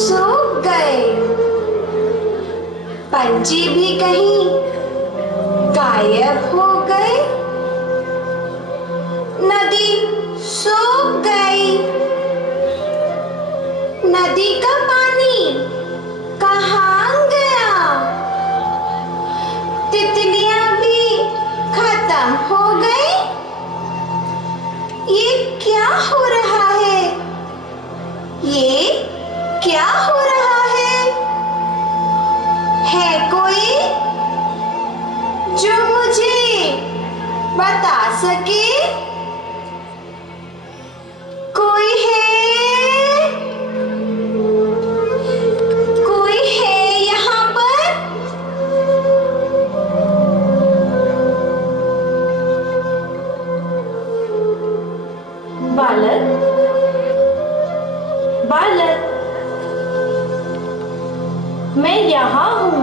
सो गए। पंछी भी कहीं गायब हो गए। नदी सूख गई। नदी का पानी कहाँ गया? तितलियां भी खत्म हो गई। ये क्या हो रहा है? ये क्या हो रहा है? है कोई जो मुझे बता सके? कोई है? कोई है यहाँ पर? बालक, बालक, मैं यहाँ हूँ।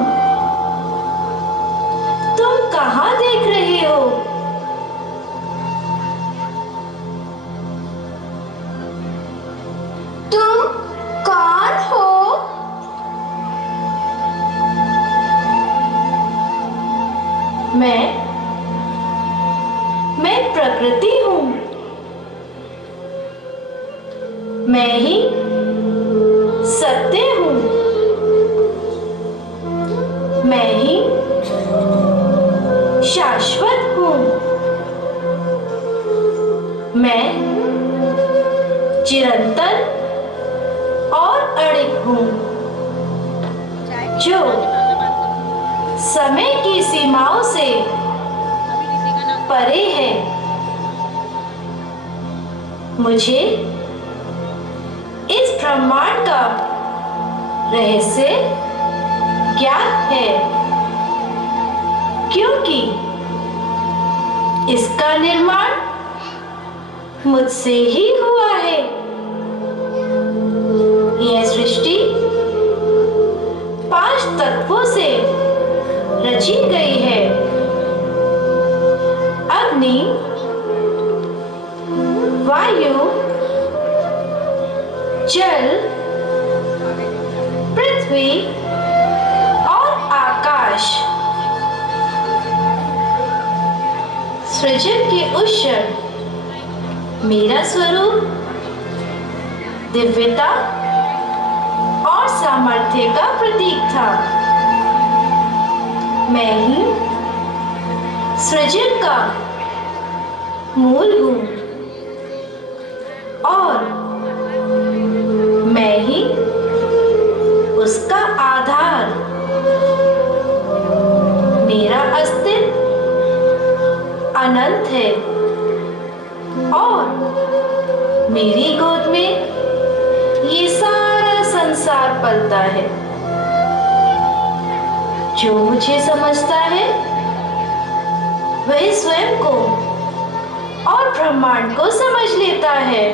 तुम कहाँ देख रहे हो? तुम कौन हो? मैं प्रकृति हूँ। मैं ही सत्य हूँ। मैं ही शाश्वत हूँ। मैं चिरंतन और अडिग हूँ, जो समय की सीमाओं से परे है। मुझे इस ब्रह्मांड का रहस्य ज्ञात है, क्योंकि इसका निर्माण मुझसे ही हुआ है। यह सृष्टि 5 तत्वों से रची गई है। अग्नि, वायु, जल, पृथ्वी और आकाश। सृजन के उस क्षण मेरा स्वरूप दिव्यता और सामर्थ्य का प्रतीक था। मैं ही सृजन का मूल हूँ और मैं ही उसका आधार। मेरा अस्तित्व अनंत है और मेरी गोद में ये सारा संसार पलता है। जो मुझे समझता है वह स्वयं को और ब्रह्मांड को समझ लेता है।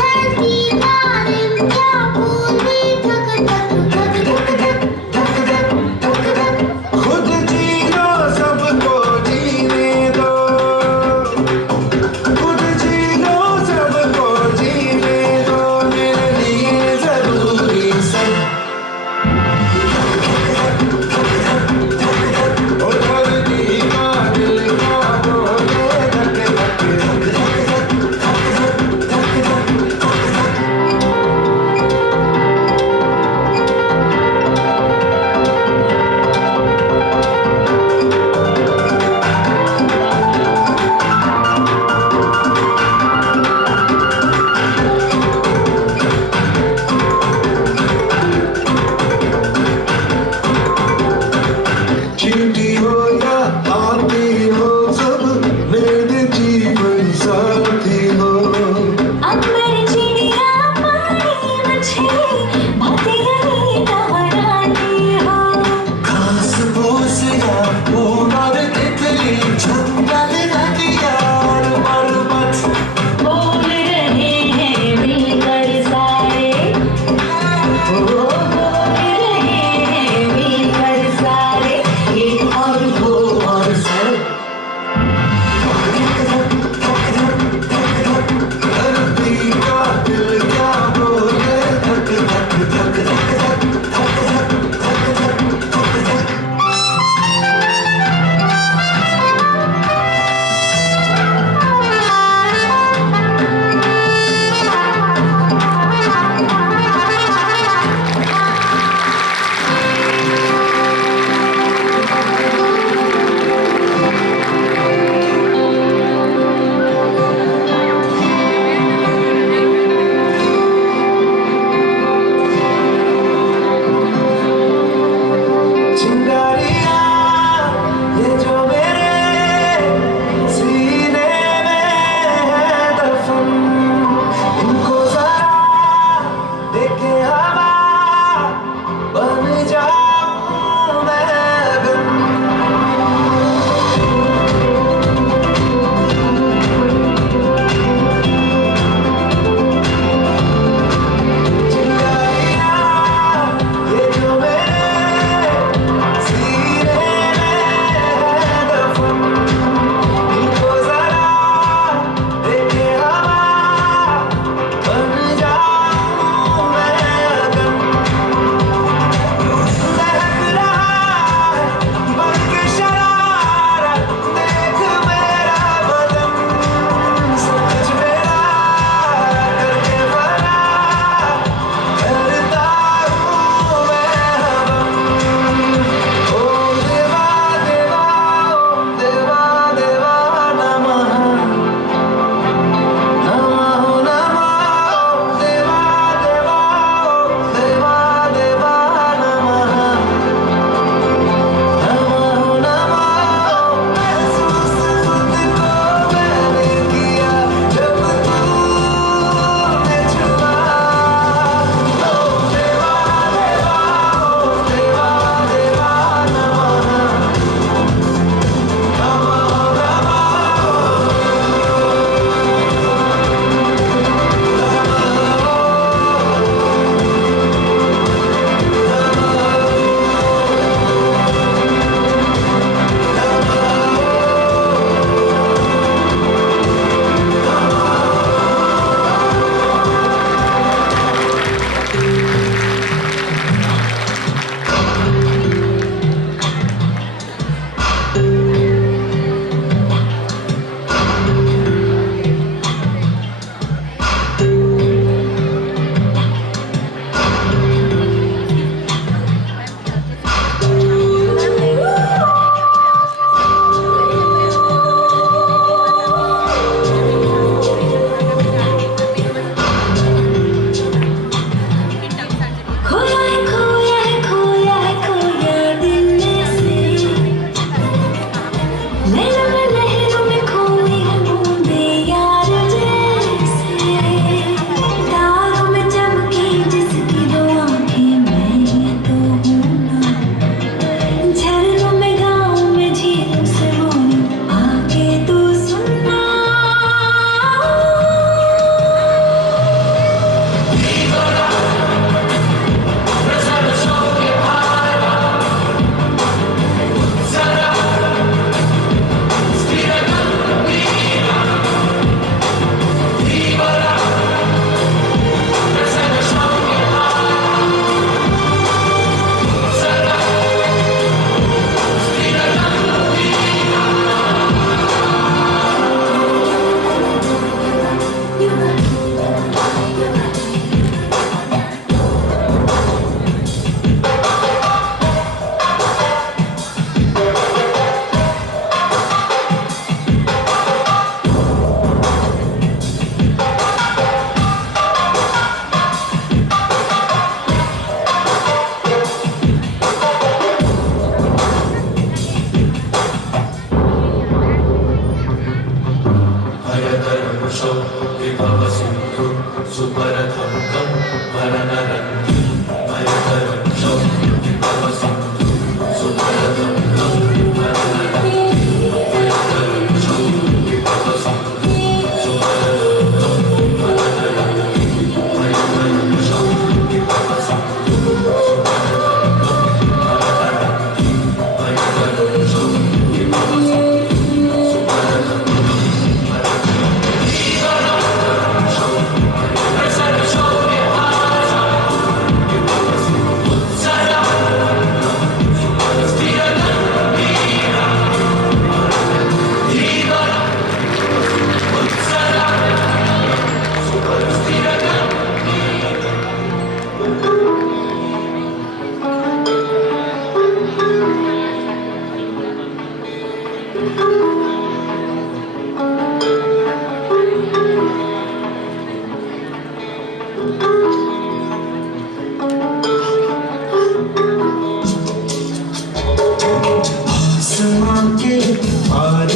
धरती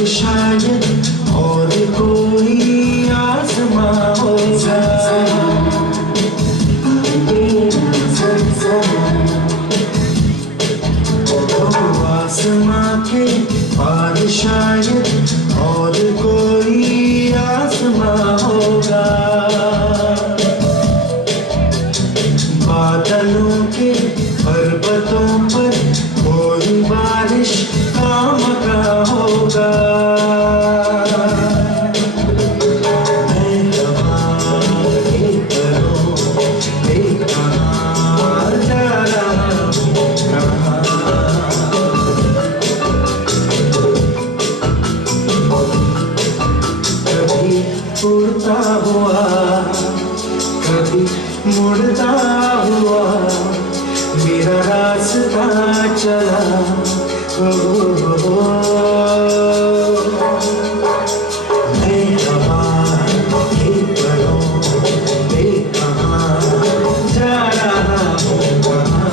शायद और कोई आसमां होगा। आसमां के पार शायद और कोई आसमां होगा। बादलों के पर्वतों पर कोई बारिश का मका होगा। मैं हमारे घरों में कहाँ जा रहा हूँ, कहाँ। कभी उड़ता हुआ, कभी मुड़ता हुआ मेरा रास्ता चला। मैं हमारे घरों में कहाँ जा रहा हूँ, कहाँ।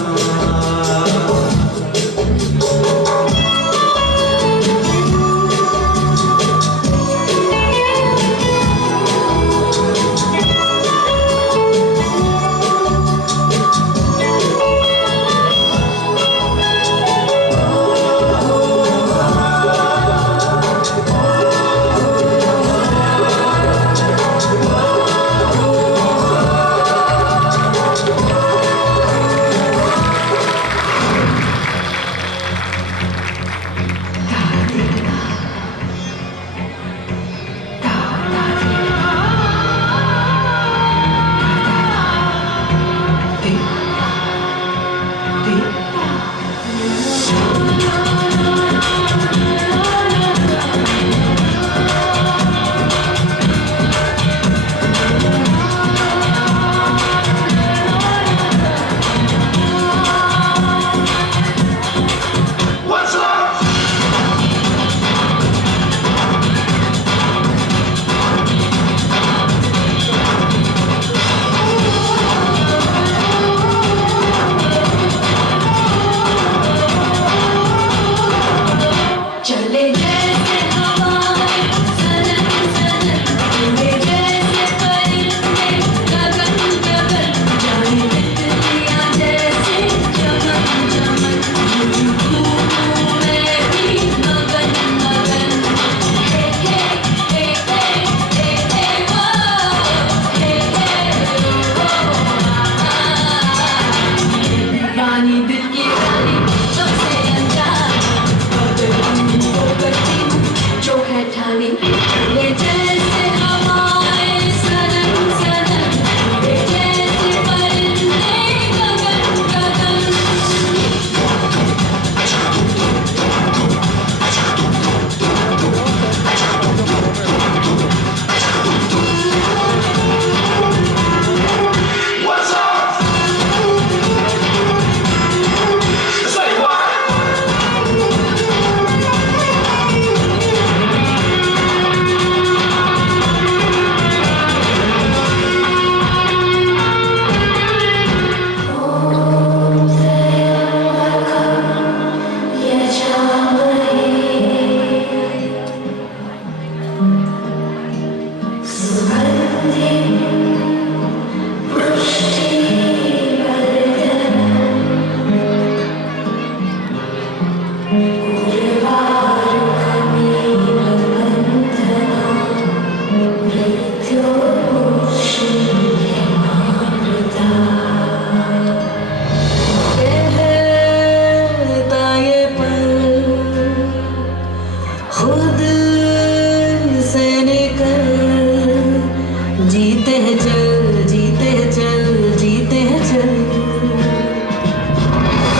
जीते हैं चल, जीते हैं चल, जीते हैं चल।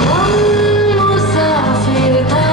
हम मुसाफिर था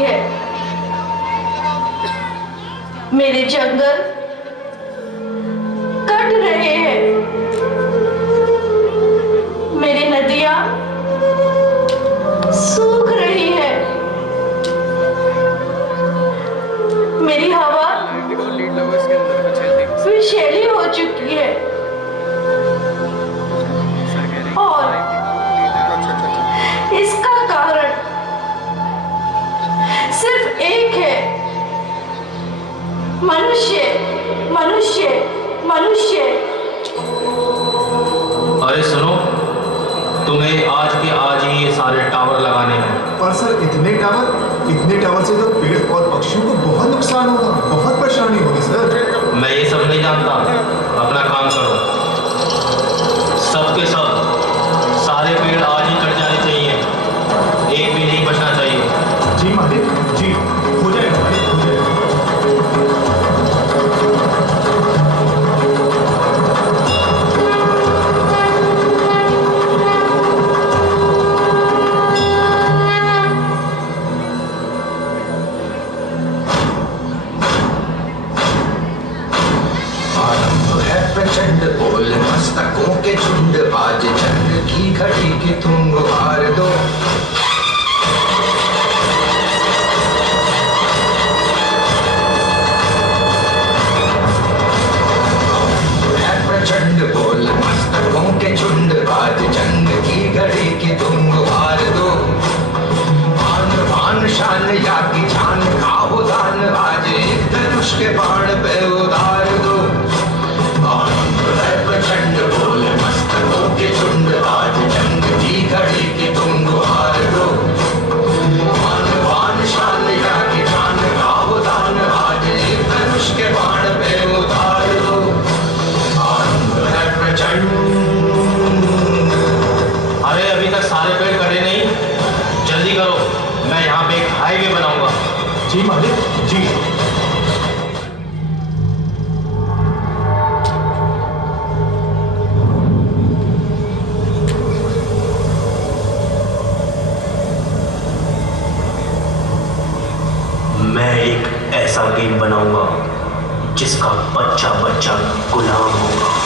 है। मेरे जंगल कट रहे हैं, मेरी नदियां सूख रही है, मेरी हवा विषैली हो चुकी है और इसका कारण सिर्फ एक है, मनुष्य मनुष्य मनुष्य। अरे सुनो, तुम्हें आज के आज ही ये सारे टावर लगाने हैं। पर सर इतने टावर से तो पेड़ और पक्षियों को बहुत नुकसान होगा, बहुत परेशानी होगी सर। मैं ये सब नहीं जानता, अपना काम करो। सबके सब सारे पेड़ आज ही कट जाने चाहिए, एक भी नहीं बचना चाहिए। जी मालिक जी, हो जाएगा मालिक, हो जाएगा। प्रचंड बोल मस्तकों के झुंड, आज चंद की घड़ी की तुम गुहार दो। प्रचंड बोल मस्तकों के झुंड, आज चंद की घड़ी की तुम गुहार दो। मान मान शान या की जान का उदान, आज एक धनुष के बाण पे उतार दो। प्रचंड बोल मस्तकों के झुंड, आज जंग की घड़ी की तुम गुहार दो। मान मान शान या की जान का उदान, आज एक धनुष के बाण पे उतार दो। आनंद है प्रचंड। अरे अभी तक सारे पेड़ कटे नहीं, जल्दी करो, मैं यहाँ पे एक हाईवे बनाऊंगा। जी मालिक जी। मैं एक ऐसा गेम बनाऊंगा जिसका बच्चा बच्चा गुलाम होगा।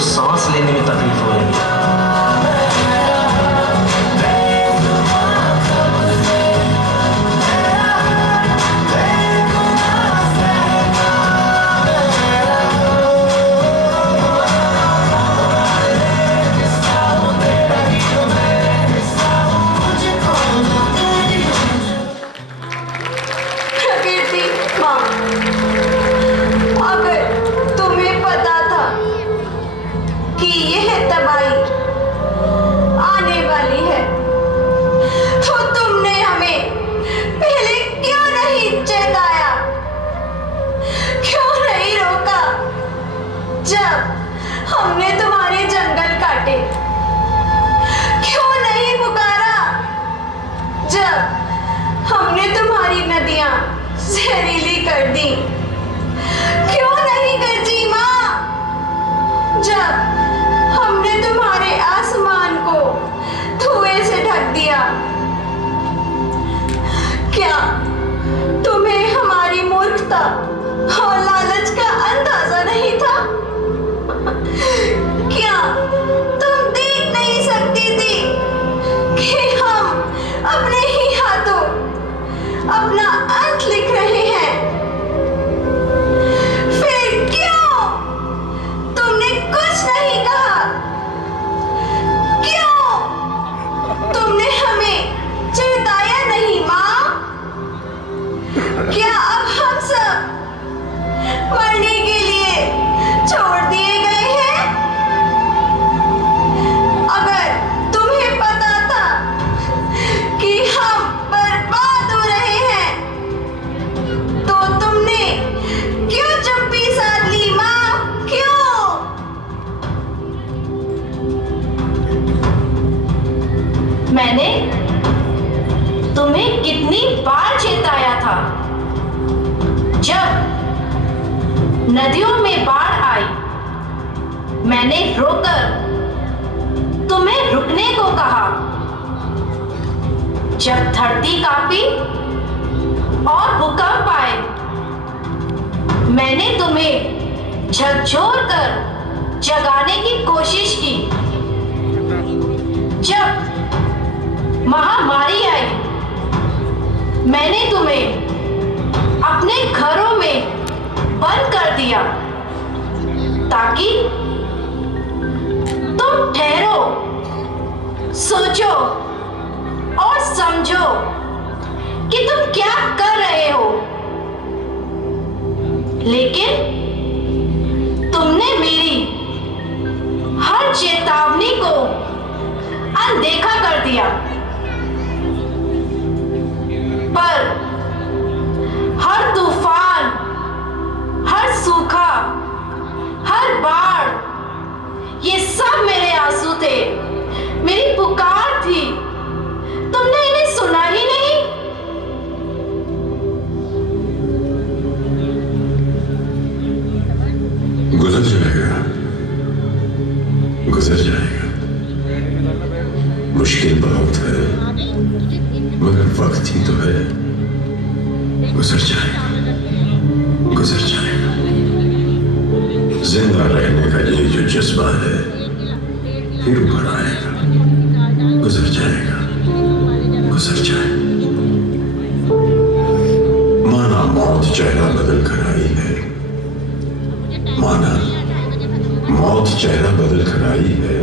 सांस लेने में तकलीफ हो रही है। जहरीली कर दी। क्यों नहीं करती माँ? जब हमने तुम्हारे आसमान को नदियों में बाढ़ आई, मैंने रोकर तुम्हें रुकने को कहा। जब धरती कांपी और भूकंप आए, मैंने तुम्हें झकझोर कर जगाने की कोशिश की। जब महामारी आई, मैंने तुम्हें अपने घरों में बंद कर दिया ताकि तुम ठहरो, सोचो और समझो कि तुम क्या कर रहे हो। लेकिन तुमने मेरी हर चेतावनी को अनदेखा कर दिया। पर हर तूफान, हर सूखा, हर बाढ़, ये सब मेरे आंसू थे, मेरी पुकार थी। तुमने इन्हें सुना ही नहीं। गुजर जाएगा, गुजर जाएगा। मुश्किल बहुत है मगर वक्त ही तो है। गुजर जाएगा, गुजर जाएगा। जिंदा रहने का ये जो जज्बा है फिर उभर आएगा। गुजर जाएगा, गुजर जाएगा। माना मौत चेहरा बदल कर आई है, माना मौत चेहरा बदल कर आई है,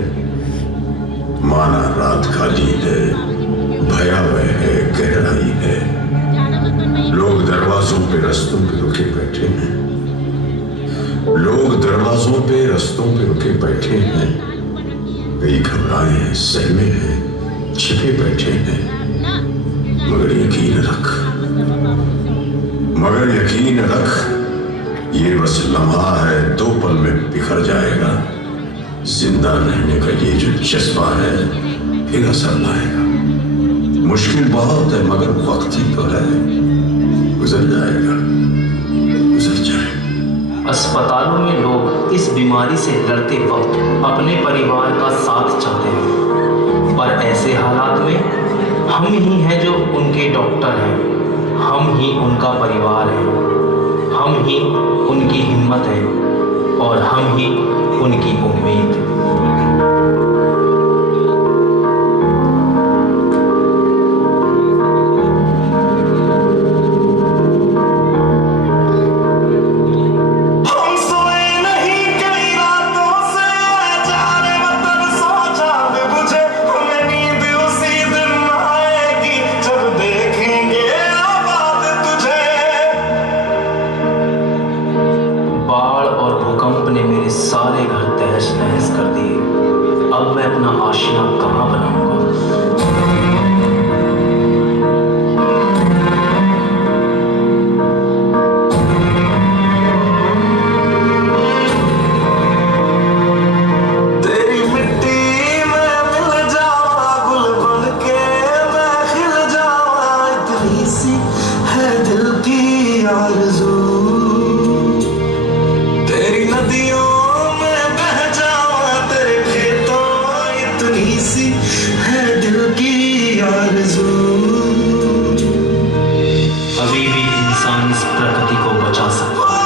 माना रात खाली है, भयावह है, गहराई है। लोग दरवाजों पे रस्तों पे रुके बैठे हैं, लोग दरवाजों पे रस्तों पे रुके बैठे हैं। कई घबराए हैं, सहमे हैं, छिपे बैठे हैं। मगर यकीन रख, मगर यकीन रख, ये बस लम्हा है, 2 पल में बिखर जाएगा। जिंदा रहने का ये जो जज्बा है फिर असर लाएगा। मुश्किल बहुत है मगर वक्त ही तो है। गुजर जाएगा, गुजर जाएगा। अस्पतालों में लोग इस बीमारी से लड़ते वक्त अपने परिवार का साथ चाहते हैं, पर ऐसे हालात में हम ही हैं जो उनके डॉक्टर हैं, हम ही उनका परिवार हैं, हम ही उनकी हिम्मत है और हम ही उनकी उम्मीद। सारे घर तहस नहस कर दिए। अब मैं अपना आशिया कहाँ बनाऊंगा? तेरी मिट्टी में मिल जावा, गुल बन के मैं खिल जावा। इतनी सी है दिल की आरज़ू, तेरी नदियों है दिल की आरज़ू। अभी भी इंसान इस प्रकृति को बचा सकता है।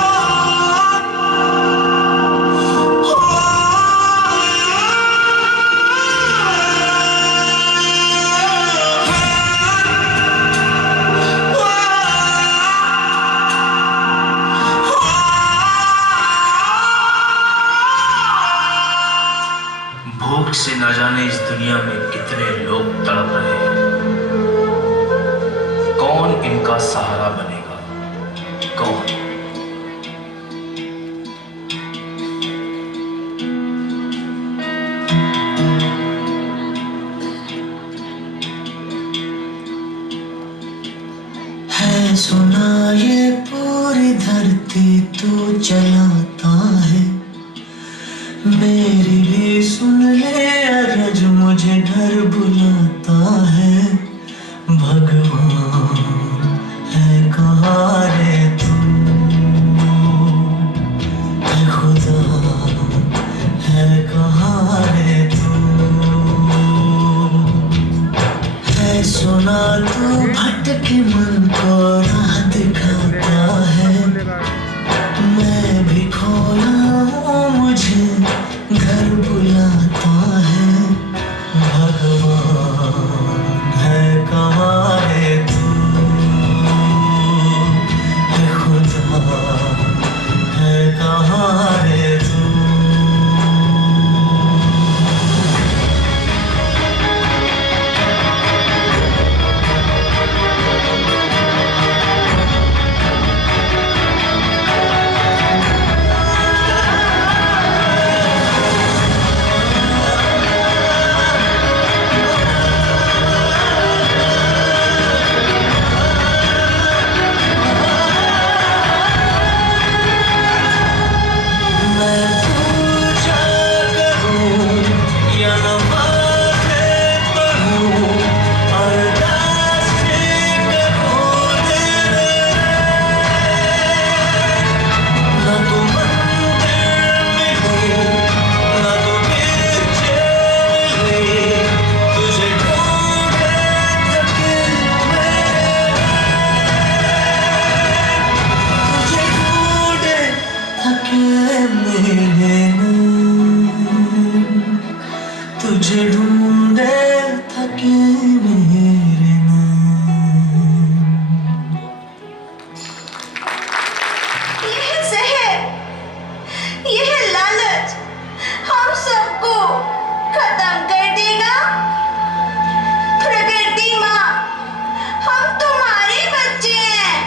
भूख से न जाने इस दुनिया में कितने लोग तड़प रहे हैं। कौन इनका सहारा बनेगा? कौन? है सुना ये पूरी धरती तू चलाता है, मेरी भी सुन ले अरज मुझे घर बुलाता है। भगवान है कहाँ रे तू? कहाँ है तू। तुझे ढूंढे थके मेरे यह जहर, यह लालच हम सबको खत्म कर देगा। प्रकृति माँ, हम तुम्हारे बच्चे हैं।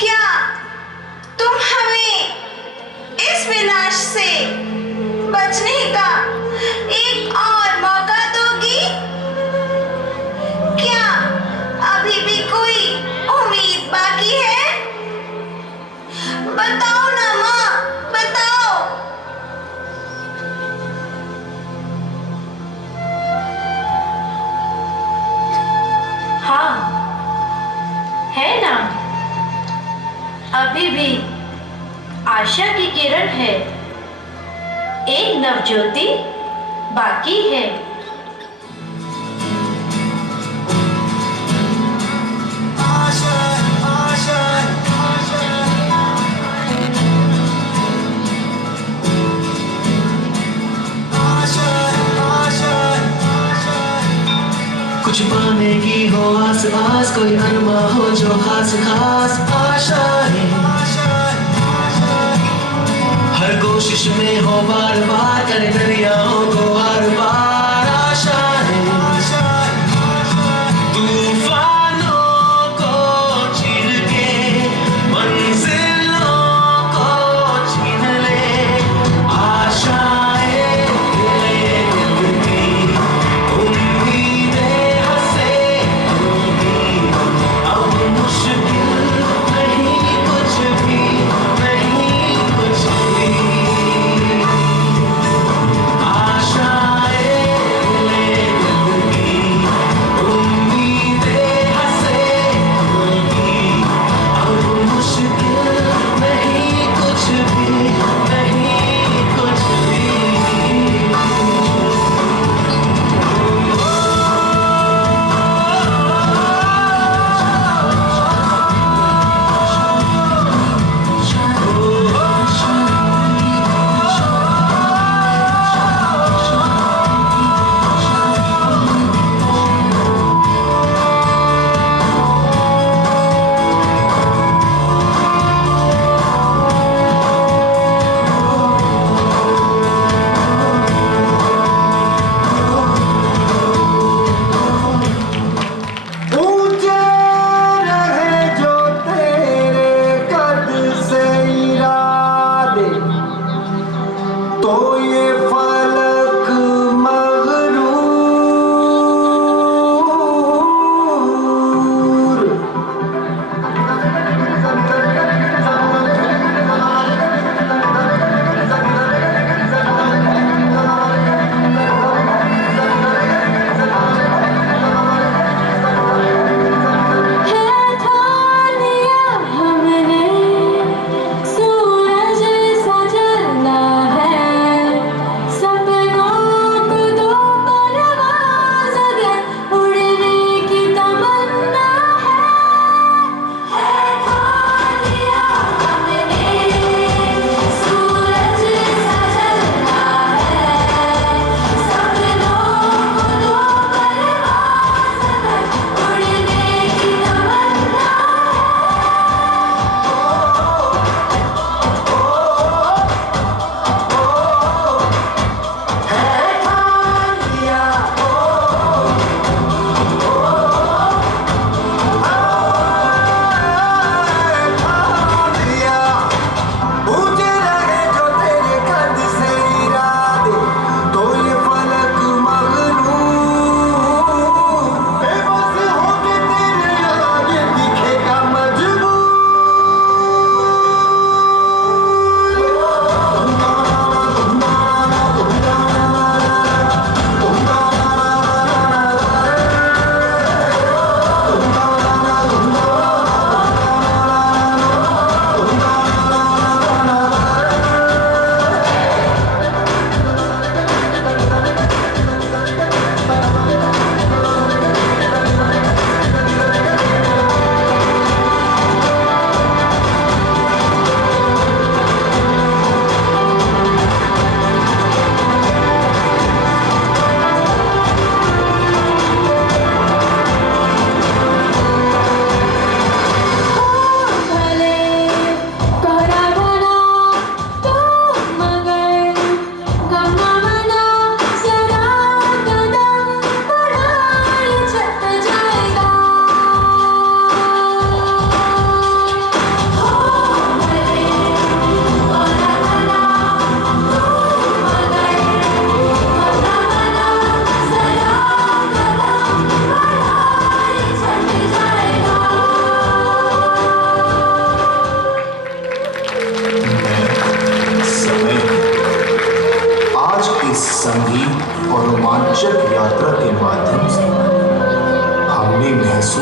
क्या तुम हमें इस विनाश से बचने का एक और मौका दोगी? क्या अभी भी कोई उम्मीद बाकी है? बताओ ना माँ, बताओ। हाँ, है ना, अभी भी आशा की किरण है, एक नवज्योति बाकी है। आशा आशा आशा आशा आशा आशा। कुछ पाने की हो आस आस, कोई अरमा हो जो खास खास आशा है। हर कोशिश में हो बार बार, करे दरियाओं को हर बार आशा है। तूफानों को छीन के मंजिलों को छीन ले, आशाएं दिल की उम्मीदें हंसे होंगी। अब मुश्किल नहीं कुछ भी, नहीं कुछ भी। आशाएं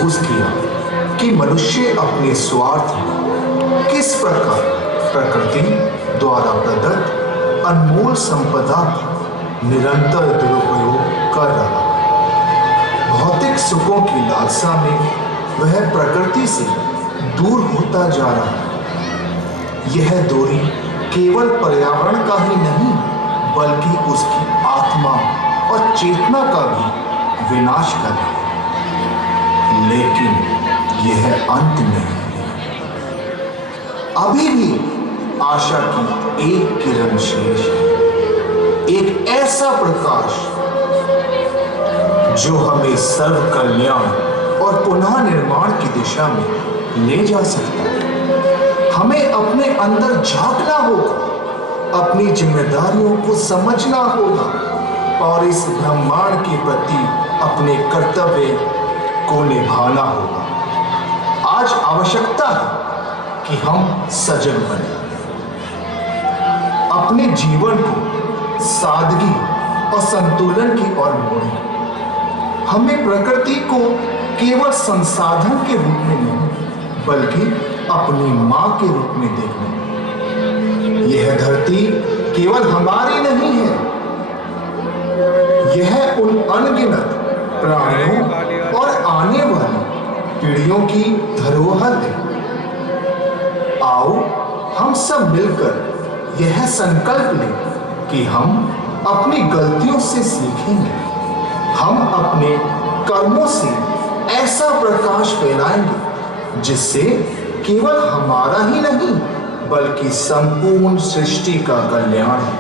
महसूस किया कि मनुष्य अपने स्वार्थ में किस प्रकार प्रकृति द्वारा प्रदत्त अनमोल संपदा का निरंतर दुरुपयोग कर रहा है। भौतिक सुखों की लालसा में वह प्रकृति से दूर होता जा रहा है। यह दूरी केवल पर्यावरण का ही नहीं बल्कि उसकी आत्मा और चेतना का भी विनाश कर रहा है। लेकिन यह अंत नहीं है। अभी भी आशा की एक किरण शेष है, एक ऐसा प्रकाश जो हमें सर्व कल्याण और पुनः निर्माण की दिशा में ले जा सकता है। हमें अपने अंदर झांकना होगा, अपनी जिम्मेदारियों को समझना होगा और इस ब्रह्मांड के प्रति अपने कर्तव्य को निभाना होगा। आज आवश्यकता है कि हम सजग बने, अपने जीवन को सादगी और संतुलन की ओर मोड़ें। हमें प्रकृति को केवल संसाधन के रूप में नहीं बल्कि अपनी मां के रूप में देखना। यह धरती केवल हमारी नहीं है, यह उन अनगिनत प्राणियों और आने वाली पीढ़ियों की धरोहर है। आओ हम सब मिलकर यह संकल्प लें कि हम अपनी गलतियों से सीखेंगे, हम अपने कर्मों से ऐसा प्रकाश फैलाएंगे जिससे केवल हमारा ही नहीं बल्कि संपूर्ण सृष्टि का कल्याण है।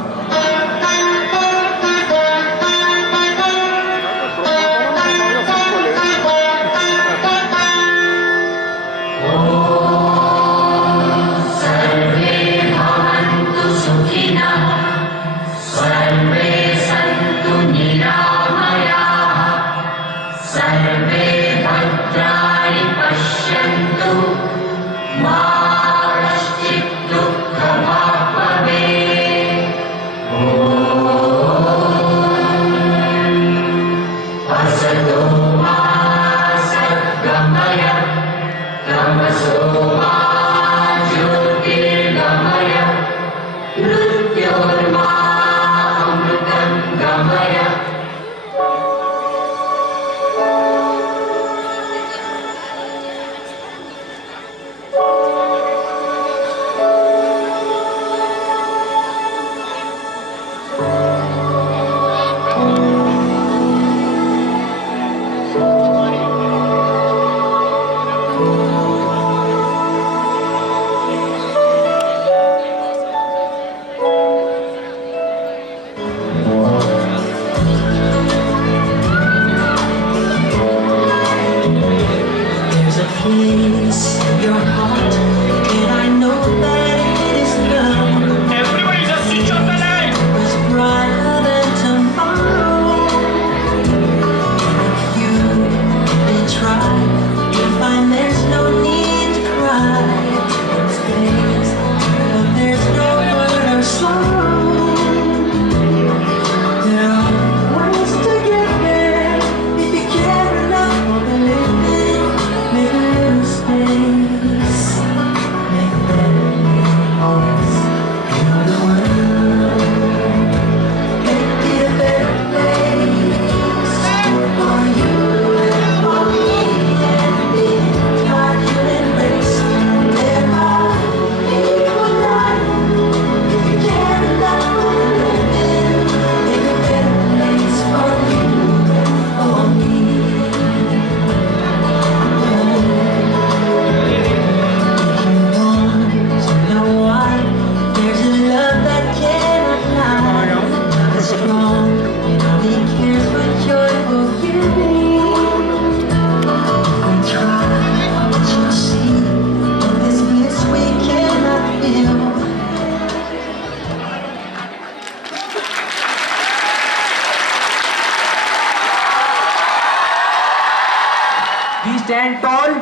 We stand tall,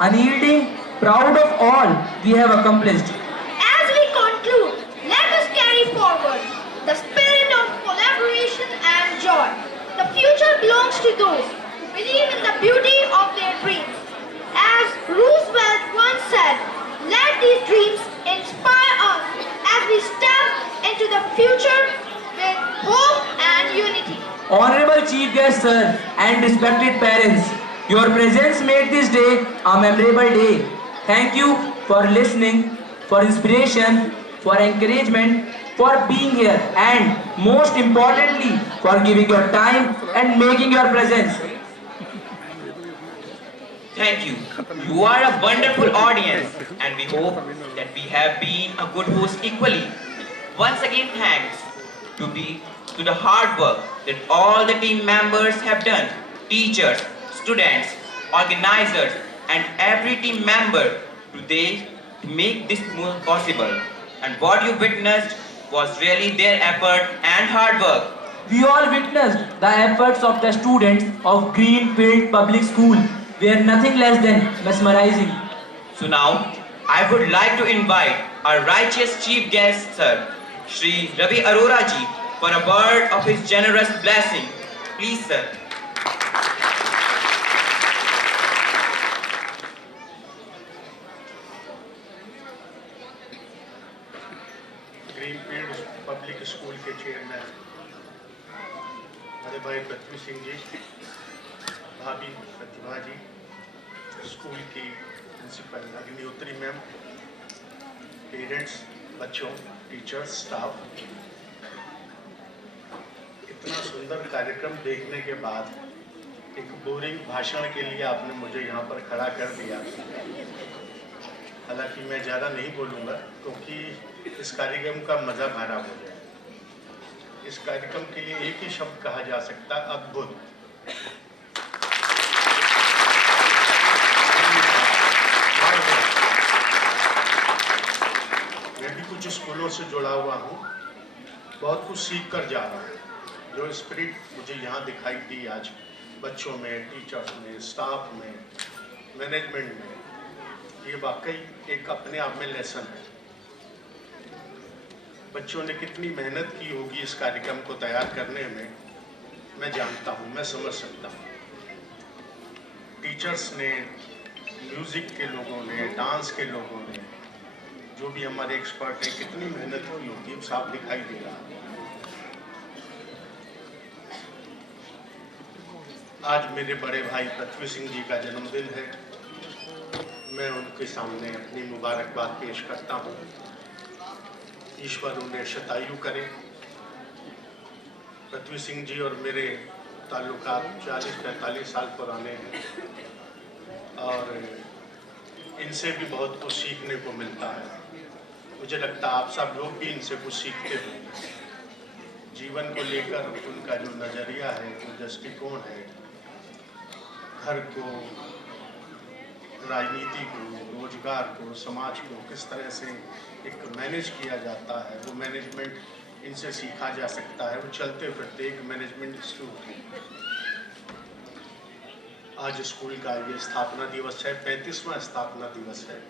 unyielding, proud of all we have accomplished. As we conclude, let us carry forward the spirit of collaboration and joy. The future belongs to those who believe in the beauty of their dreams. Honorable Chief Guest Sir and respected parents, your presence made this day a memorable day. Thank you for listening, for inspiration, for encouragement, for being here, and most importantly, for giving your time and making your presence. Thank you. You are a wonderful audience, and we hope that we have been a good host equally. Once again, thanks to the hard work that all the team members have done, teachers, students, organizers, and every team member today to make this move possible. And what you witnessed was really their effort and hard work. We all witnessed the efforts of the students of Greenfield Public School were nothing less than mesmerizing. So now, I would like to invite our righteous chief guest, Sir, Shri Ravi Arora ji, for a word of his generous blessing. Please, sir. Greenfield public school के chairman हरे भाई पृथ्वी सिंह जी, भाभी प्रतिभा जी, school की principal Agnihotri ma'am, parents, बच्चों, teachers, staff, इतना सुंदर कार्यक्रम देखने के बाद एक बोरिंग भाषण के लिए आपने मुझे यहाँ पर खड़ा कर दिया। हालांकि मैं ज़्यादा नहीं बोलूँगा क्योंकि इस कार्यक्रम का मज़ा खराब हो जाए। इस कार्यक्रम के लिए एक ही शब्द कहा जा सकता, अद्भुत। मैं भी कुछ स्कूलों से जुड़ा हुआ हूँ, बहुत कुछ सीख कर जा रहा हूँ। जो स्पिरिट मुझे यहाँ दिखाई दी आज बच्चों में, टीचर्स में, स्टाफ में, मैनेजमेंट में, ये वाकई एक अपने आप में लेसन है। बच्चों ने कितनी मेहनत की होगी इस कार्यक्रम को तैयार करने में, मैं जानता हूँ, मैं समझ सकता हूँ। टीचर्स ने, म्यूज़िक के लोगों ने, डांस के लोगों ने, जो भी हमारे एक्सपर्ट हैं, कितनी मेहनत की होगी साफ दिखाई दे रहा है। आज मेरे बड़े भाई पृथ्वी सिंह जी का जन्मदिन है। मैं उनके सामने अपनी मुबारकबाद पेश करता हूँ। ईश्वर उन्हें शतायु करे। पृथ्वी सिंह जी और मेरे ताल्लुकात 40-45 साल पुराने हैं और इनसे भी बहुत कुछ सीखने को मिलता है। मुझे लगता है आप सब लोग भी इनसे कुछ सीखते हो। जीवन को लेकर उनका जो नज़रिया है, जो दृष्टिकोण है, घर को, राजनीति को, रोजगार को, समाज को किस तरह से एक मैनेज किया जाता है, वो मैनेजमेंट इनसे सीखा जा सकता है। वो चलते फिरते एक मैनेजमेंट इंस्टीट्यूट है। आज स्कूल का ये स्थापना दिवस है, 35वां स्थापना दिवस है।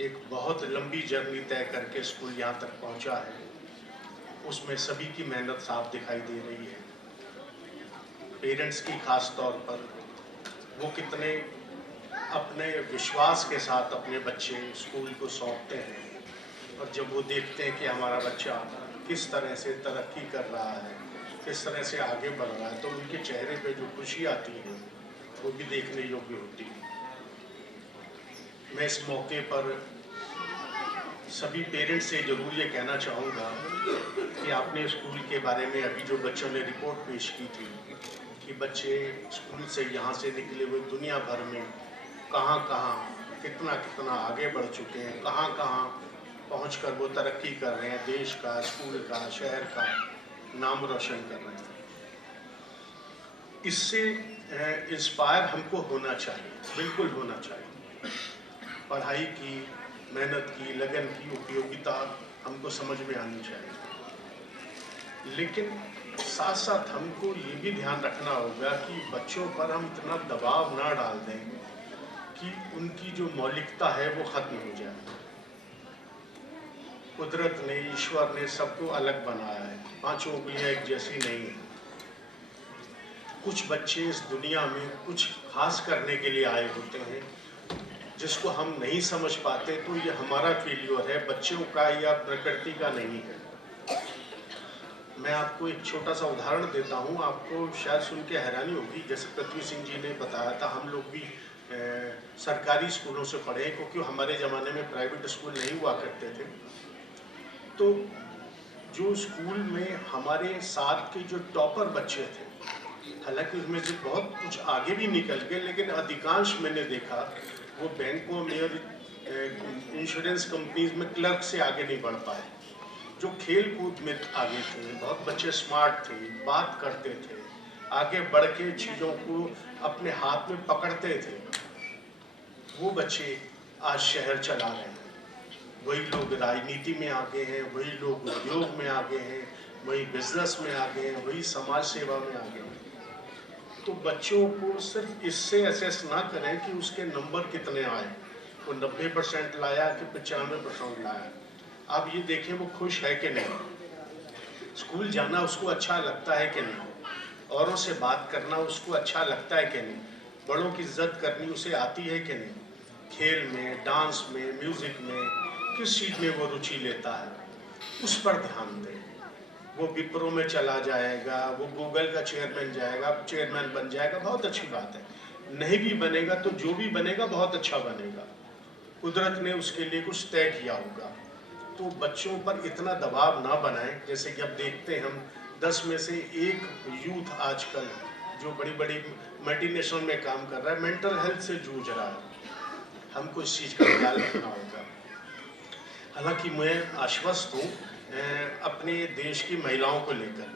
एक बहुत लंबी जर्नी तय करके स्कूल यहाँ तक पहुँचा है, उसमें सभी की मेहनत साफ दिखाई दे रही है। पेरेंट्स की खास तौर पर वो कितने अपने विश्वास के साथ अपने बच्चे स्कूल को सौंपते हैं, और जब वो देखते हैं कि हमारा बच्चा किस तरह से तरक्की कर रहा है, किस तरह से आगे बढ़ रहा है, तो उनके चेहरे पे जो खुशी आती है वो भी देखने योग्य होती है। मैं इस मौके पर सभी पेरेंट्स से ज़रूर ये कहना चाहूँगा कि आपने स्कूल के बारे में अभी जो बच्चों ने रिपोर्ट पेश की थी कि बच्चे स्कूल से यहाँ से निकले हुए दुनिया भर में कहाँ कितना आगे बढ़ चुके हैं, कहाँ पहुंचकर वो तरक्की कर रहे हैं, देश का, स्कूल का, शहर का नाम रोशन कर रहे हैं। इससे इंस्पायर हमको होना चाहिए, बिल्कुल होना चाहिए। पढ़ाई की, मेहनत की, लगन की उपयोगिता हमको समझ में आनी चाहिए, लेकिन साथ साथ हमको ये भी ध्यान रखना होगा कि बच्चों पर हम इतना दबाव ना डाल दें कि उनकी जो मौलिकता है वो खत्म हो जाए। कुदरत ने, ईश्वर ने सबको अलग बनाया है, पांचों उंगलियां एक जैसी नहीं है। कुछ बच्चे इस दुनिया में कुछ खास करने के लिए आए होते हैं जिसको हम नहीं समझ पाते, तो ये हमारा फेल्योर है, बच्चों का या प्रकृति का नहीं है। मैं आपको एक छोटा सा उदाहरण देता हूँ, आपको शायद सुन के हैरानी होगी। जैसे पृथ्वी सिंह जी ने बताया था, हम लोग भी सरकारी स्कूलों से पढ़े, क्योंकि हमारे ज़माने में प्राइवेट स्कूल नहीं हुआ करते थे। तो जो स्कूल में हमारे साथ के जो टॉपर बच्चे थे, हालांकि उसमें से बहुत कुछ आगे भी निकल गए, लेकिन अधिकांश मैंने देखा वो बैंकों में और इंश्योरेंस कंपनीज में क्लर्क से आगे नहीं बढ़ पाए। जो खेल कूद में आगे थे, बहुत बच्चे स्मार्ट थे, बात करते थे, आगे बढ़ के चीज़ों को अपने हाथ में पकड़ते थे, वो बच्चे आज शहर चला रहे हैं। वही लोग राजनीति में आगे हैं, वही लोग उद्योग में आगे हैं, वही बिजनेस में आगे हैं, वही समाज सेवा में आगे हैं। तो बच्चों को सिर्फ इससे असेस ना करें कि उसके नंबर कितने आए, वो 90% लाया कि 95% लाया। आप ये देखें वो खुश है कि नहीं, स्कूल जाना उसको अच्छा लगता है कि नहीं, औरों से बात करना उसको अच्छा लगता है कि नहीं, बड़ों की इज्जत करनी उसे आती है कि नहीं, खेल में, डांस में, म्यूजिक में, किस चीज़ में वो रुचि लेता है, उस पर ध्यान दें। वो विप्रो में चला जाएगा, वो गूगल का चेयरमैन बन जाएगा, बहुत अच्छी बात है। नहीं भी बनेगा तो जो भी बनेगा बहुत अच्छा बनेगा, कुदरत ने उसके लिए कुछ तय किया होगा। तो बच्चों पर इतना दबाव ना बनाएं। जैसे कि अब देखते हैं हम 10 में से एक यूथ आजकल जो बड़ी बड़ी मल्टीनेशनल में काम कर रहा है, मेंटल हेल्थ से जूझ रहा है। हमको इस चीज़ का ख्याल रखना होगा। हालांकि मैं आश्वस्त हूँ अपने देश की महिलाओं को लेकर,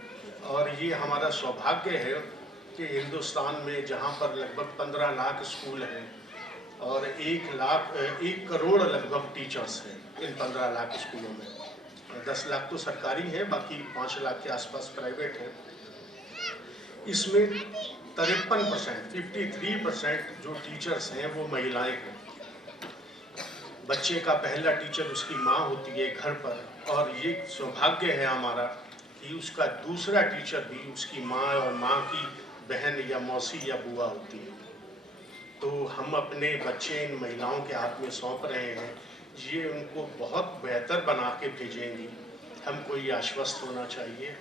और ये हमारा सौभाग्य है कि हिंदुस्तान में जहाँ पर लगभग 15 लाख स्कूल हैं और 1 करोड़ लगभग टीचर्स हैं इन 15 लाख स्कूलों में। 10 लाख तो सरकारी है, बाकी 5 लाख के आसपास प्राइवेट है। इसमें 53%, 53% जो टीचर्स हैं वो महिलाएं हैं। बच्चे का पहला टीचर उसकी माँ होती है घर पर, और ये सौभाग्य है हमारा कि उसका दूसरा टीचर भी उसकी माँ और माँ की बहन या मौसी या बुआ होती है। तो हम अपने बच्चे इन महिलाओं के हाथ में सौंप रहे हैं, ये उनको बहुत बेहतर बना के भेजेंगी। हमको ये आश्वस्त होना चाहिए।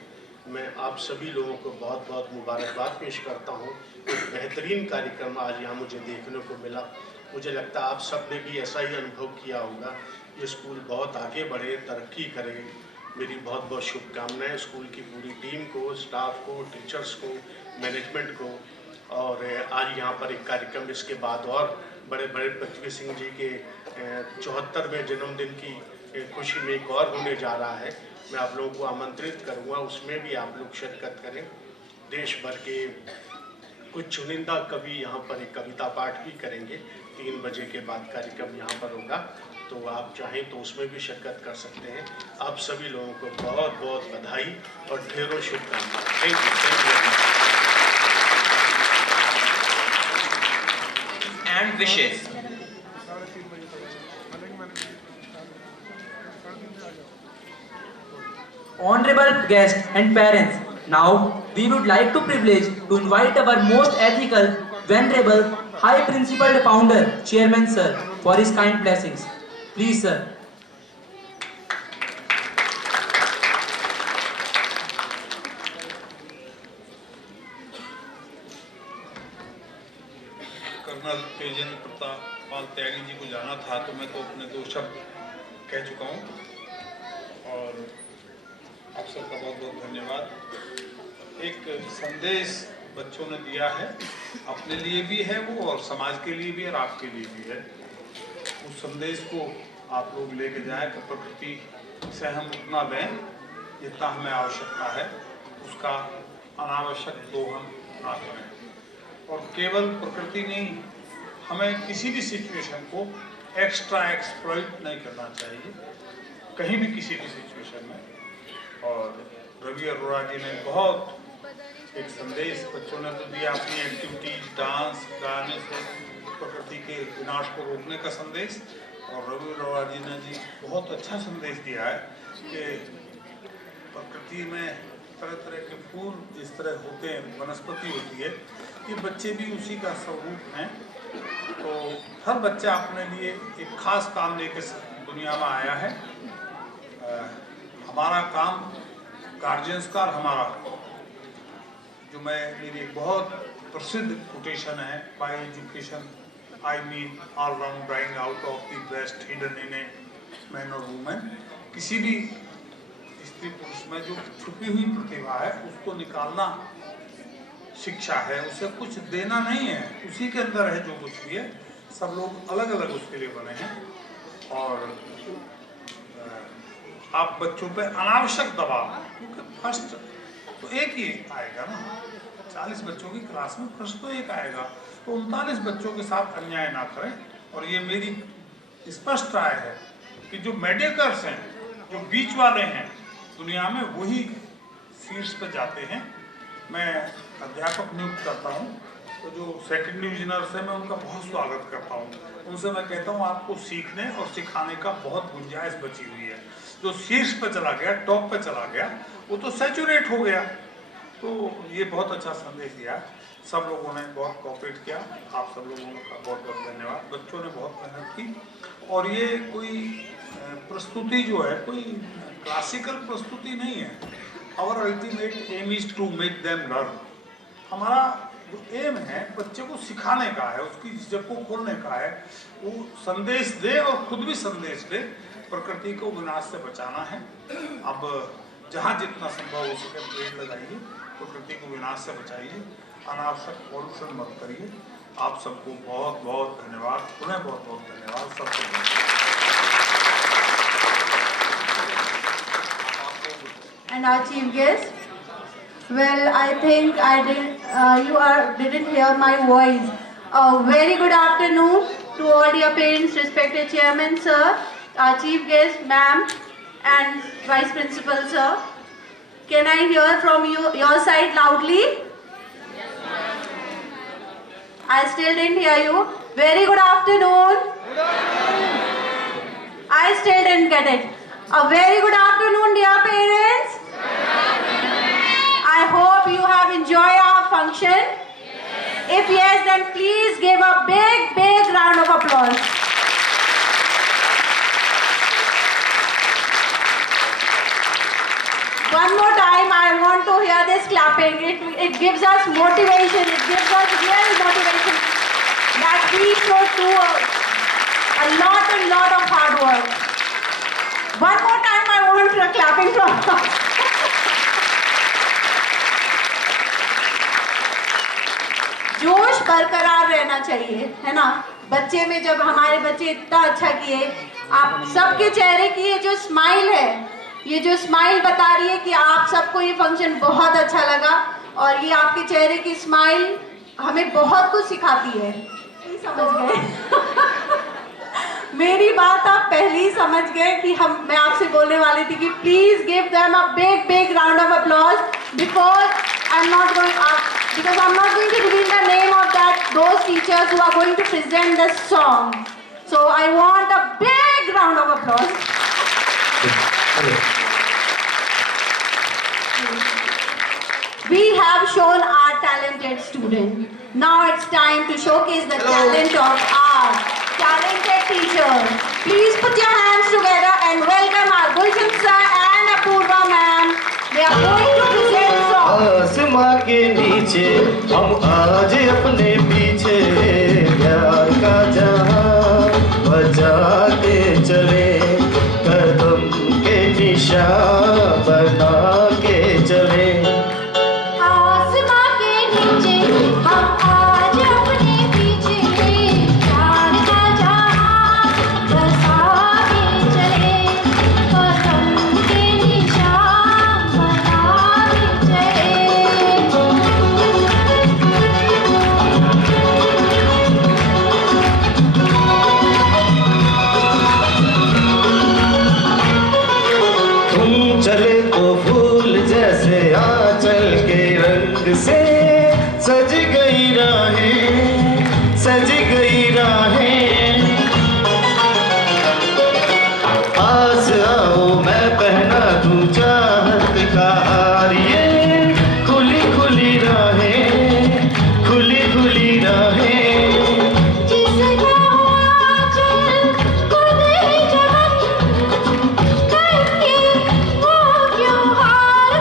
मैं आप सभी लोगों को बहुत बहुत मुबारकबाद पेश करता हूँ। एक बेहतरीन कार्यक्रम आज यहाँ मुझे देखने को मिला। मुझे लगता है आप सब ने भी ऐसा ही अनुभव किया होगा। ये स्कूल बहुत आगे बढ़े, तरक्की करे। मेरी बहुत बहुत शुभकामनाएं स्कूल की पूरी टीम को, स्टाफ को, टीचर्स को, मैनेजमेंट को। और आज यहाँ पर एक कार्यक्रम इसके बाद और बड़े बड़े पृथ्वी सिंह जी के 74वें जन्मदिन की खुशी में एक और होने जा रहा है। मैं आप लोगों को आमंत्रित करूँगा, उसमें भी आप लोग शिरकत करें। देश भर के कुछ चुनिंदा कवि यहाँ पर एक कविता पाठ भी करेंगे। 3 बजे के बाद कार्यक्रम यहाँ पर होगा, तो आप चाहें तो उसमें भी शिरकत कर सकते हैं। आप सभी लोगों को बहुत बहुत बधाई और ढेरों शुभकामनाएं। Thank you and wishes. Honorable guests and parents, now we would like to privilege to invite our most ethical, venerable, high principled founder, Chairman Sir, for his kind blessings. Please, sir. Colonel Tejendra Pratap Pal Tyagi ji को जाना था, तो मैं तो अपने 2 शब्द कह चुका हूँ और आप सबका बहुत बहुत धन्यवाद। एक संदेश बच्चों ने दिया है, अपने लिए भी है वो और समाज के लिए भी और आपके लिए भी है। उस संदेश को आप लोग लेके जाएं कि प्रकृति से हम उतना दें जितना हमें आवश्यकता है, उसका अनावश्यक दोहन ना करें। और केवल प्रकृति नहीं, हमें किसी भी सिचुएशन को एक्स्ट्रा एक्सप्लॉइट नहीं करना चाहिए, कहीं भी किसी भी सिचुएशन में। और रवि अरोड़ा जी ने बहुत एक संदेश बच्चों ने तो दिया, अपनी एक्टिविटी, डांस, गाने से प्रकृति के विनाश को रोकने का संदेश। और रवि अरोड़ा जी ने बहुत अच्छा संदेश दिया है कि प्रकृति में तरह तरह के फूल जिस तरह होते हैं, वनस्पति होती है, ये बच्चे भी उसी का स्वरूप हैं। तो हर बच्चा अपने लिए एक खास काम लेके दुनिया में आया है। हमारा काम गार्जियंस का और हमारा, जो मेरी एक बहुत प्रसिद्ध कोटेशन है, bye education I mean all round drawing out of the best hidden in a man और वुमेन। किसी भी स्त्री पुरुष में जो छुपी हुई प्रतिभा है उसको निकालना शिक्षा है, उसे कुछ देना नहीं है, उसी के अंदर है जो कुछ भी है। सब लोग अलग अलग उसके लिए बने हैं और आप बच्चों पे अनावश्यक दबाव, क्योंकि फर्स्ट तो एक ही आएगा ना, 40 बच्चों की क्लास में फर्स्ट तो एक आएगा, तो 39 बच्चों के साथ अन्याय ना करें। और ये मेरी स्पष्ट राय है कि जो मेडिकर्स हैं, जो बीच वाले हैं दुनिया में, वही शीर्ष पे जाते हैं। मैं अध्यापक नियुक्त करता हूँ तो जो सेकंड डिविजनर्स हैं मैं उनका बहुत स्वागत करता हूँ, उनसे मैं कहता हूँ आपको सीखने और सिखाने का बहुत गुंजाइश बची हुई है। जो शीर्ष पे चला गया, टॉप पे चला गया, वो तो सैचुरेट हो गया। तो ये बहुत अच्छा संदेश दिया, सब लोगों ने बहुत कोऑपरेट किया, आप सब लोगों का बहुत बहुत धन्यवाद। बच्चों ने बहुत मेहनत की और ये कोई प्रस्तुति जो है कोई क्लासिकल प्रस्तुति नहीं है। Our ultimate aim is to make them learn. हमारा जो एम है बच्चे को सिखाने का है, उसकी झिझक को खोलने का है, वो संदेश दे और खुद भी संदेश दे, प्रकृति को विनाश से बचाना है। अब जहाँ जितना संभव हो सके पेड़ लगाइए, प्रकृति को विनाश से बचाइए, अनावश्यक पॉल्यूशन मत करिए। आप सबको बहुत बहुत धन्यवाद, पुनः बहुत बहुत धन्यवाद सबको। And our chief guest, well, I think didn't hear my voice. A very good afternoon to all dear parents, respected chairman sir, our chief guest ma'am, and vice principal sir. Can I hear from your side loudly? I still didn't hear you. Very good afternoon. I still didn't get it. A very good afternoon, dear parents. I hope you have enjoyed our function. If yes, then please give a big round of applause. One more time, I want to hear this clapping. It gives us motivation. It gives us real motivation that we should do a lot of hard work. One more time, I want a clapping from us. जोश बरकरार रहना चाहिए, है ना। बच्चे में जब हमारे बच्चे इतना अच्छा किए, आप सबके चेहरे की ये जो स्माइल है, ये जो स्माइल बता रही है कि आप सबको ये फंक्शन बहुत अच्छा लगा, और ये आपके चेहरे की स्माइल हमें बहुत कुछ सिखाती है। समझ गए मेरी बात आप पहले ही समझ गए कि मैं आपसे बोलने वाली थी कि please give them a big round of applause because I'm not going to reveal the name of those teachers who are going to present the song. So I want a big round of applause. We have shown our talented student. Now it's time to showcase the talent of our talented teachers. Please put your hands together and welcome our Gulshan sir and Apurva ma'am. They are going to present song. आसमां के नीचे हम आज अपने पीछे प्यार का जहां बजाते चले, कदम के निशान बना के चले। आसमां के नीचे हम आज अपने पीछे प्यार का जहां बसाते चले, कदम के निशान बनाते चले। तुम चले तो फूल जैसे आंचल के रंग से सज गई राहें, सज गई राहें। पास आओ मैं पहना दूं चाहत का हार, ये खुली खुली राहें, खुली खुली राहें। जिसका आंचल खुद ही चमन करके वो क्यों हार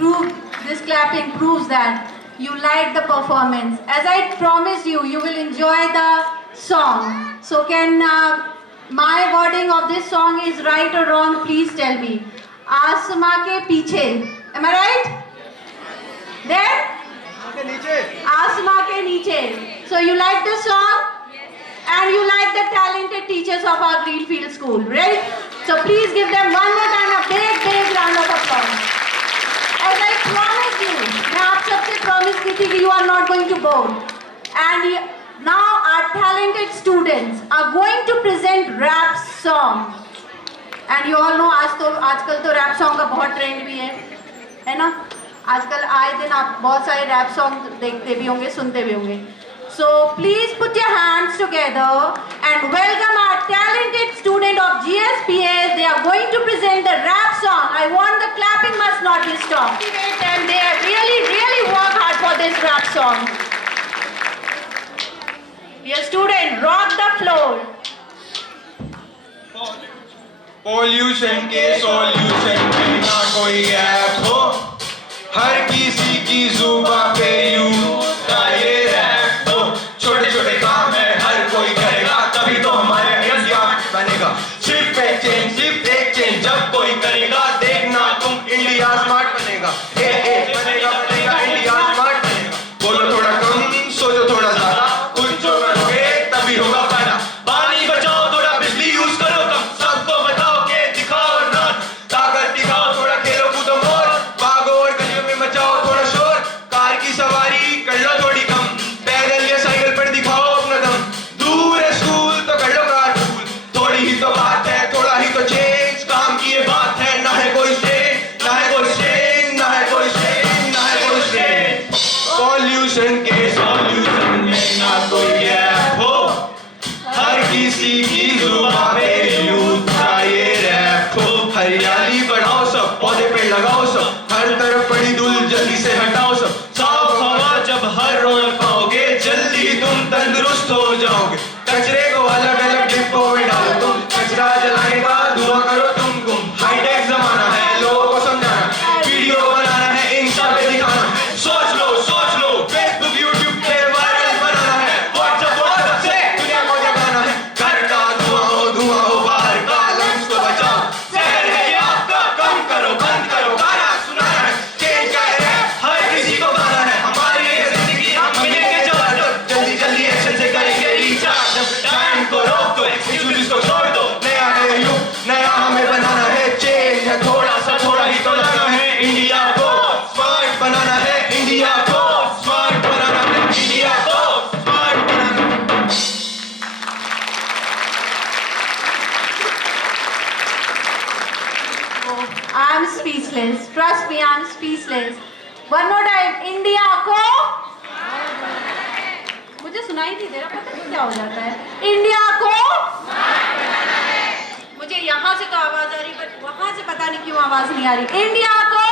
this clapping proves that you like the performance. As I promised you, you will enjoy the song. So can my wording of this song is right or wrong? Please tell me. आसमां के पीछे. Am I right? Then? आसमां के नीचे. So you like the song? And you like the talented teachers of our Greenfield School, right? So please give them one more time a big round of applause. As I promised you, मैं आप सबसे promise की थी कि you are not going to bore. And now our talented students are going to present rap song. And you all know आजकल तो rap song का बहुत trend भी है ना? आजकल आए दिन आप बहुत सारे rap song देखते भी होंगे, सुनते भी होंगे. So please put your hands together and welcome our talented student of GSPS. They are going to present the rap song. I want the clapping must not be stopped. And they have really worked hard for this rap song. Dear student, rock the floor. Pollution के solution बिना कोई app हो, हर किसी की जुबां पे यूं का ये रैप हो. छोटे छोटे काम है हर कोई करेगा, तभी तो हमारे इंडिया बनेगा. सिर्फ एक चेंज जब कोई करेगा, देखना तुम इंडिया स्मार्ट बनेगा. बनेगा इंडिया स्मार्ट बनेगा. बोलो थोड़ा कम, सोचो थोड़ा ज्यादा, कुछ जो करोगे तभी होगा फायदा. पानी बचाओ, थोड़ा बिजली यूज करो कम, सबको बताओ के दिखाओ ना, ताकत दिखाओ, थोड़ा खेलो कूदो मोर, भागो और गलियों में मचाओ थोड़ा शोर. कार की सवारी कर लो थोड़ी कम, पैदल या साइकिल पर दिखाओ अपना दम. दूर है स्कूल तो कर लो कारपूल, थोड़ी ही तो बात है, थोड़ा ही तो चेंज, काम की ये बात है. ना है कोई स्ट्रेन, ना है कोई स्ट्रेन, ना है कोई स्ट्रेन, ना है कोई स्ट्रेन. पॉल्यूशन के सॉल्यूशन में ना कोई गैप हो, हर किसी की जुबां पे यूथ का ये रैप हो. हरियाली बढ़ाओ सब, पौधे पेड़ लगाओ सब, हर तरफ पड़ी धूल जल्दी से हटाओ सब. साफ हवा जब हर रोज पाओगे, जल्दी तुम तंदुरुस्त हो जाओगे. कचरे को अलग अलग डिब्बों में डालो तुम, कचरा जलाने का धुआं करो तुम गुम. हाईटेक जमाना है, लोगों को समझाना, वीडियो बनाना है, इंस्टा पे दिखाना है. सोच लो फेसबुक यूट्यूब पे वायरल बनाना है, व्हाट्सएप से दुनिया को दिखाना है. घर का धुआं हो, बाहर का लंग्स को बचाओ. शहर है ये आपका, कम करो बंद करो, गाना सुनाना है. चेंज का है हर किसी को गाना है. हमारी ये जिंदगी हम मिलेंगे जल्दी जल्दी एक्शन से करेंगे रिचार्ज. टाइम को रोक दो, एक्सक्यूज को छोड़ दो. नया है युग, नया हमें बनाना है. चेंज है थोड़ा ही तो लाना है. इंडिया को स्मार्ट बनाना है, इंडिया को स्मार्ट बनाना है, इंडिया को स्मार्ट बनाना है. I am speechless. Trust me, I am speechless. One more time. India को मुझे सुनाई नहीं दे रहा, पता नहीं क्या हो जाता है. इंडिया को मुझे यहाँ से तो आवाज आ रही, पर वहां से पता नहीं क्यों आवाज नहीं आ रही. इंडिया को